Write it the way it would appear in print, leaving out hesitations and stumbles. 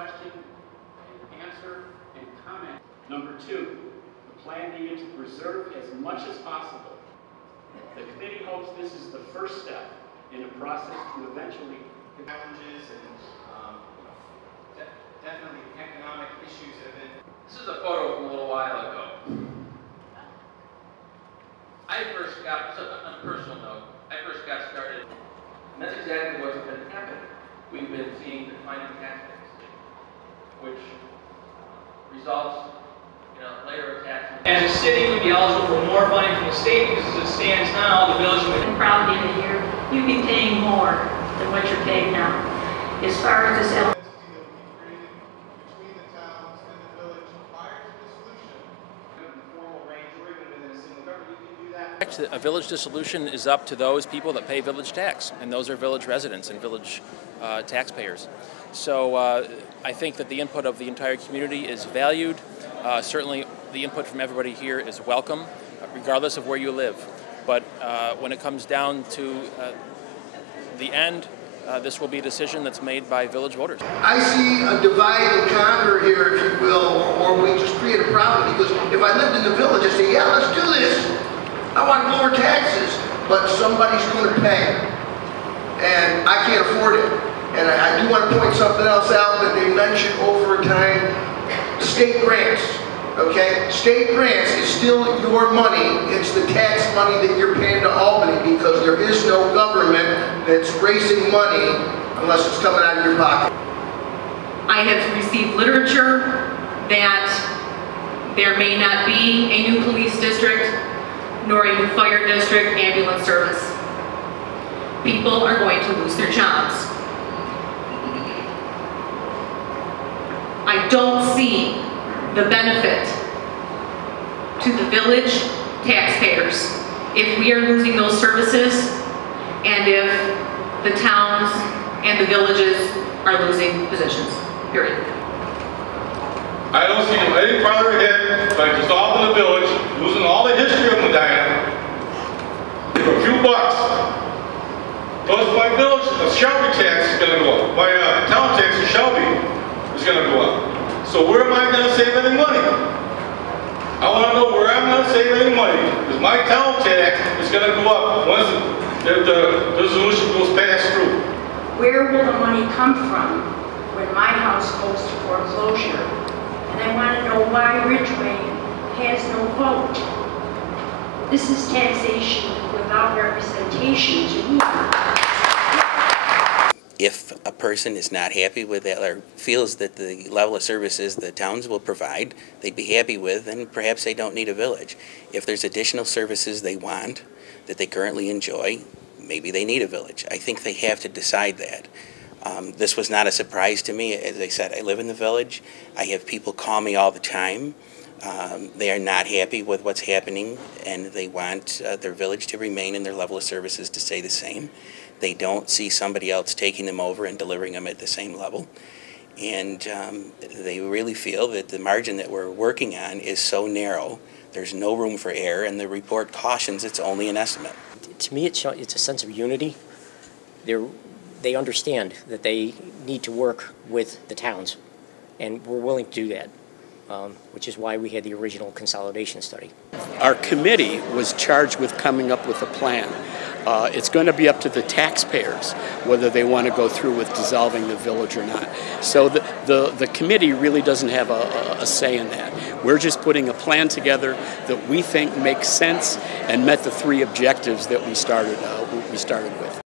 question and answer and comment. Number 2, the plan needed to preserve as much as possible. The committee hopes this is the first step in a process to eventually challenges and definitely economic issues that have been. This is a photo from a little while ago. I first got, on a personal note, I first got started, and that's exactly what's been happening. We've been seeing declining tax base, which results in a layer of tax. As a city, we'd be eligible for more funding from the state because as it stands now, the village would. I'm proud to be here. You'd be paying more than what you're paying now. As far as this Entity that would be created between the towns and the village prior to dissolution, in the formal range or even within a single government, you can do that. A village dissolution is up to those people that pay village tax, and those are village residents and village taxpayers. So I think that the input of the entire community is valued. Certainly the input from everybody here is welcome, regardless of where you live. But when it comes down to the end, this will be a decision that's made by village voters. I see a divide and conquer here, if you will, or we just create a problem, because if I lived in the village, I'd say, yeah, let's do this. I want lower taxes, but somebody's going to pay, and I can't afford it. And I do want to point something else out that they mentioned over time, state grants. Okay, state grants is still your money. It's the tax money that you're paying to Albany, because there is no government that's raising money unless it's coming out of your pocket. I have received literature that there may not be a new police district nor a new fire district ambulance service. People are going to lose their jobs. I don't see the benefit to the village taxpayers if we are losing those services and if the towns and the villages are losing positions, period. I don't see any farther ahead by dissolving the village, losing all the history of Medina for a few bucks. Plus my village, the Shelby tax is going to go up. My town tax in Shelby is going to go up. So where am I going to save any money? I want to know where I'm going to save any money, because my town tax is going to go up once the dissolution goes passed through. Where will the money come from when my house goes to foreclosure? And I want to know why Ridgeway has no vote. This is taxation without representation to me. If a person is not happy with that or feels that the level of services the towns will provide, they'd be happy with, then perhaps they don't need a village. If there's additional services they want that they currently enjoy, maybe they need a village. I think they have to decide that. This was not a surprise to me. As I said, I live in the village. I have people call me all the time. They are not happy with what's happening, and they want their village to remain and their level of services to stay the same. They don't see somebody else taking them over and delivering them at the same level. And they really feel that the margin that we're working on is so narrow, there's no room for error, and the report cautions it's only an estimate. To me, it's a sense of unity. They understand that they need to work with the towns, and we're willing to do that, which is why we had the original consolidation study. Our committee was charged with coming up with a plan. It's going to be up to the taxpayers whether they want to go through with dissolving the village or not. So the committee really doesn't have a say in that. We're just putting a plan together that we think makes sense and met the 3 objectives that we started with.